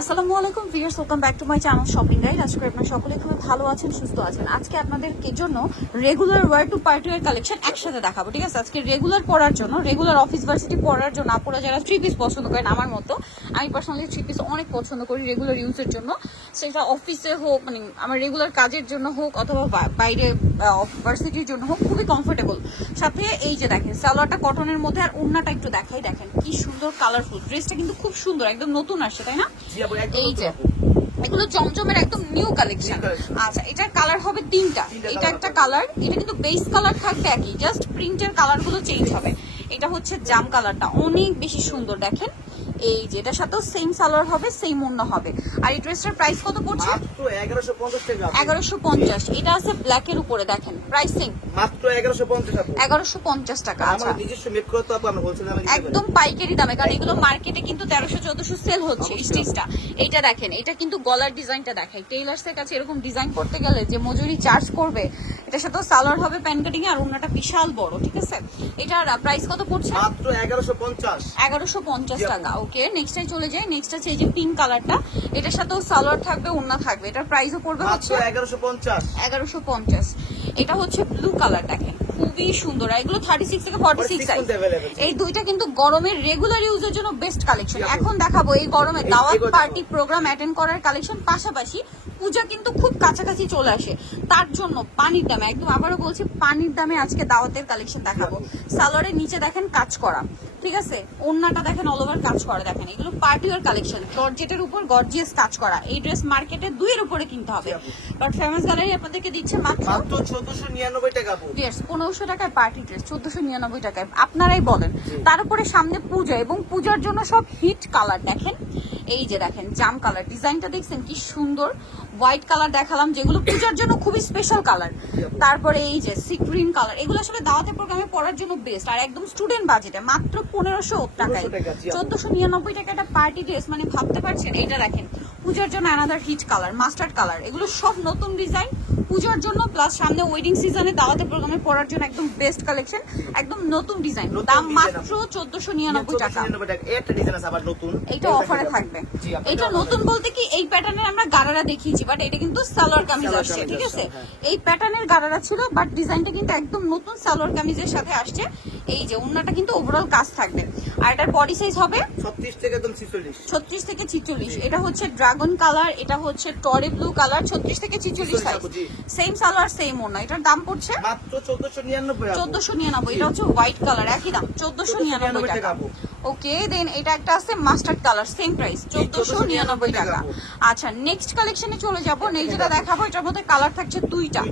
আসসালামু আলাইকুম viewers, welcome back to my channel shopping guide. আজকে আপনারা সকলে খুব ভালো আছেন, সুস্থ আছেন। আজকে আপনাদেরকে জন্য regular wire two party wear collection একসাথে দেখাবো, ঠিক আছে? আজকে রেগুলার পরার জন্য, রেগুলার অফিস ভার্সিটি পরার জন্য আপনারা যারা থ্রি পিস পছন্দ করেন, আমার মতো আমি পার্সোনালি থ্রি পিস অনেক পছন্দ করি রেগুলার ইউজের জন্য। সেটা অফিসে হোক, মানে আমার রেগুলার কাজের জন্য হোক, অথবা বাইরে ভার্সিটির জন্য হোক, খুবই কমফোর্টেবল। সাথে এই যে দেখেন সালোয়ারটা কটনের মধ্যে, আর ওড়নাটা একটু দেখাই, দেখেন কি সুন্দর কালারফুল। ড্রেসটা কিন্তু খুব সুন্দর, একদম নতুন আসছে, তাই না? এই যে এগুলো জমজমের একদম নিউ কালেকশন। আচ্ছা, এটার কালার হবে তিনটা। এটা একটা কালার, এটা কিন্তু বেস কালার থাকবে একই, জাস্ট প্রিন্টের কালার গুলো চেঞ্জ হবে। এটা হচ্ছে জাম কালারটা, অনেক বেশি সুন্দর। দেখেন এই যে এটার সাথেও সেম সালোয়ার হবে, সেম ওড়না হবে। আর এই ড্রেসটার প্রাইস কত পড়ছে? মাত্র 1150 টাকা। 1150। এটা আছে ব্ল্যাক এর উপরে, দেখেন প্রাইসিং মাত্র 1150 টাকা। 1150 টাকা। আচ্ছা, আমার নিজস্ব মেক করে তো আপনি বলছেন আমি একদম পাইকারি দামে, কারণ এগুলো মার্কেটে কিন্তু 1300-1400 সেল হচ্ছে স্টিচটা। এইটা দেখেন, এটা কিন্তু গলার ডিজাইনটা দেখাই। টেইলার্স এর কাছে এরকম ডিজাইন করতে গেলে যে মজুরি চার্জ করবে, এটার সাথে সালোয়ার হবে প্যান কাটিং এ, আর ওড়নাটা বিশাল বড়, ঠিক আছে? এটার প্রাইস কত পড়ছে? মাত্র 1150। 1150 টাকা। ওকে, নেক্সট টাই চলে যাই। নেক্সট আছে এই যে পিঙ্ক কালারটা, এটার সাথেও সালোয়ার থাকবে, ওড়না থাকবে। এটার প্রাইসও পড়বে মাত্র 1150। 1150। এটা হচ্ছে ব্লু কালার, দেখেন খুবই সুন্দর। এগুলো 36 থেকে 46 সাইজ। এই দুইটা কিন্তু গরমের রেগুলার ইউজের জন্য বেস্ট কালেকশন। এখন দেখাবো এই গরমে দাওয়াত পার্টি প্রোগ্রাম অ্যাটেন্ড করার কালেকশন। পাশাপাশি পূজা কিন্তু খুব কাছাকাছি চলে আসে, তার জন্য পানির দামে, একদম আবারও বলছি পানির দামে আজকে দাওয়াতের কালেকশন দেখাবো। সালোয়ারের নিচে দেখেন কাজ করা, ঠিক আছে? ওড়নাটা দেখেন অল ওভার কাজ করা। দেখেন এগুলো পার্টি ওয়্যার কালেকশন, জর্জেটের উপর গর্জিয়াস কাজ করা। এই ড্রেস মার্কেটে 2 এর উপরে কিনতে হবে, বাট ফেমাস গ্যালারি আপনাদেরকে দিচ্ছে মাত্র 1499 টাকা। ড্রেস 1500 টাকায়, পার্টি ড্রেস 1499 টাকায়। আপনারাই বলেন। তার উপরে সামনে পূজা, এবং পূজার জন্য সব হিট কালার। দেখেন এই যে দেখেন জাম কালার, ডিজাইনটা দেখছেন কি সুন্দর। হোয়াইট কালার দেখালাম, যেগুলো পূজার জন্য খুবই স্পেশাল কালার। তারপরে এই যে সি ক্রিম কালার, এগুলো আসলে দাওয়াতে প্রোগ্রামে পড়ার জন্য বেস্ট, আর একদম স্টুডেন্ট বাজেটে মাত্র 1500 টাকায়। 1499 টাকা একটা পার্টি ড্রেস, মানে ভাবতে পারছেন? এইটা দেখেন পূজার জন্য another hit colour, mustard colour. এগুলো সব নতুন ডিজাইন পূজার জন্য, প্লাস সামনে ওয়েডিং সিজনে দাওয়াতে প্রোগ্রামে পড়ার জন্য একদম বেস্ট কালেকশন, একদম নতুন ডিজাইন। দাম মাত্র 1499 টাকা। একটা ডিজাইন আছে আবার নতুন, এটা অফারে থাকবে। এটা নতুন বলতে কি, এই প্যাটার্নের আমরা গারারা দেখিয়েছি, বাট এটা কিন্তু সালোয়ার কামিজ আসছে, ঠিক আছে? এই প্যাটার্নের গারারা ছিল, বাট ডিজাইনটা কিন্তু একদম নতুন সালোয়ার কামিজের সাথে আসছে। এই যে ওড়নাটা কিন্তু ওভারঅল কাজ থাকবে। আর এটার বডি সাইজ হবে 36 থেকে একদম 46। 36 থেকে 46। এটা হচ্ছে ড্রাগন কালার, এটা হচ্ছে টরে ব্লু কালার। 36 থেকে 46 সাইজ, সেম সালোয়ার সেম ওড়না। এটার দাম পড়ছে মাত্র 1499। 1499। এটা হচ্ছে হোয়াইট কালার, একই দাম 1499 টাকা। ওকে, দেন এটা একটা আছে মাস্টার্ড কালার, সেম প্রাইস 1499 টাকা। আচ্ছা, নেক্সট কালেকশনে চলে যাব। নেক্সট যেটা দেখাবো, এটার মধ্যে কালার থাকছে দুইটা।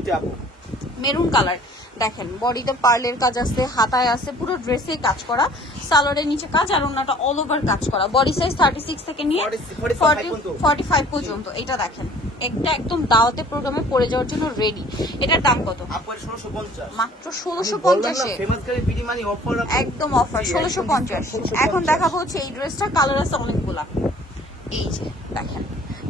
মেরুন কালার, দেখেন বডিতে পার্লের কাজ আছে, হাতায় আছে, পুরো ড্রেসে কাজ করা, সালোয়ারের নিচে কাজ, আর ওড়নাটা অল ওভার কাজ করা। বডি সাইজ 36 থেকে নিয়ে 45 পর্যন্ত। এটা দেখেন একটা একদম দাওয়াতে প্রোগ্রামে পড়ে যাওয়ার জন্য রেডি। এটার দাম কত? মাত্র 1650 এ, একদম অফার 1650। এখন দেখাবো হচ্ছে এই ড্রেসটা, কালার আছে অনেকগুলা। এই যে দেখেন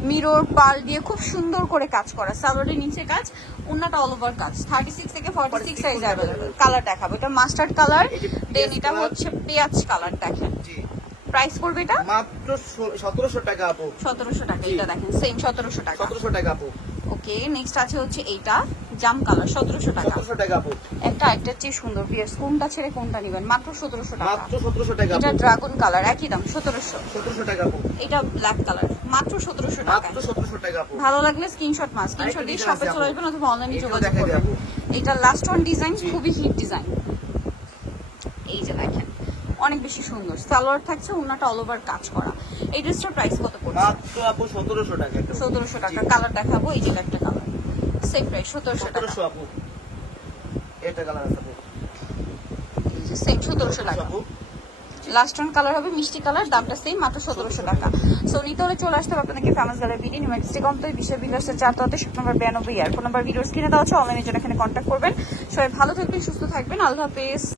মিরর পার্ল দিয়ে খুব সুন্দর করে কাজ করা, সালোয়ারের নিচে কাজ, ওড়নাটা অল ওভার কাজ। 36 থেকে 46 সাইজ अवेलेबल। কালার দেখাবো, এটা মাস্টার্ড কালার, দেন এটা হচ্ছে পেঁয়াজ কালার। দেখেন প্রাইস পড়বে এটা মাত্র 1700 টাকা আপু। 1700 টাকা। এটা দেখেন সেম 1700 টাকা। 1700 টাকা আপু। ওকে, নেক্সট আছে হচ্ছে এইটা জাম কালার, 1700 টাকা। 1700 টাকা আপু। একটা চেয়ে সুন্দর পিয়ার্স, কোনটা ছেড়ে কোনটা নেবেন? মাত্র 1700 টাকা। মাত্র 1700 টাকা। এটা ড্রাগন কালার, একই দাম 1700। 1700 টাকা আপু। এটা ব্ল্যাক কালার, মাত্র 1700 টাকা। মাত্র 1700 টাকা আপু। ভালো লাগলে স্ক্রিনশট মাস, স্ক্রিনশট দিয়ে শপে চলে আসবেন অথবা অনলাইনে যোগাযোগ করবেন। এটা লাস্ট ওয়ান ডিজাইন, খুবই হিট ডিজাইন। এই যে দেখেন অনেক বেশি সুন্দর, সালোয়ার থাকছে, ওড়নাটা অল ওভার কাজ করা। এই ড্রেসটার প্রাইস কত পড়ছে? মাত্র আপু 1700 টাকা। 1700 টাকা। কালার দেখাবো, এই যে একটা কালার, সেম প্রাইস 1700 টাকা। 1700 আপু। এটা কালার আছে আপু, এই যে সেম 1700 টাকা। লাস্ট ওয়ান কালার হবে মিষ্টি কালার, দামটা সেম, মাত্র 1700 টাকা। সো নিতে হলে চলে আসতে হবে আপনাদেরকে famous gallery BD university complex, বিশ্ব বিল্ডার্সের 4 তলাতে, শপ নম্বর 92। আর ফোন নাম্বার ভিডিওর স্ক্রিনে দেওয়া আছে, অনলাইনে জন্য এখানে কন্ট্যাক্ট করবেন। সবাই ভালো থাকবেন, সুস্থ থাকবেন, আল্লাহ হাফেজ।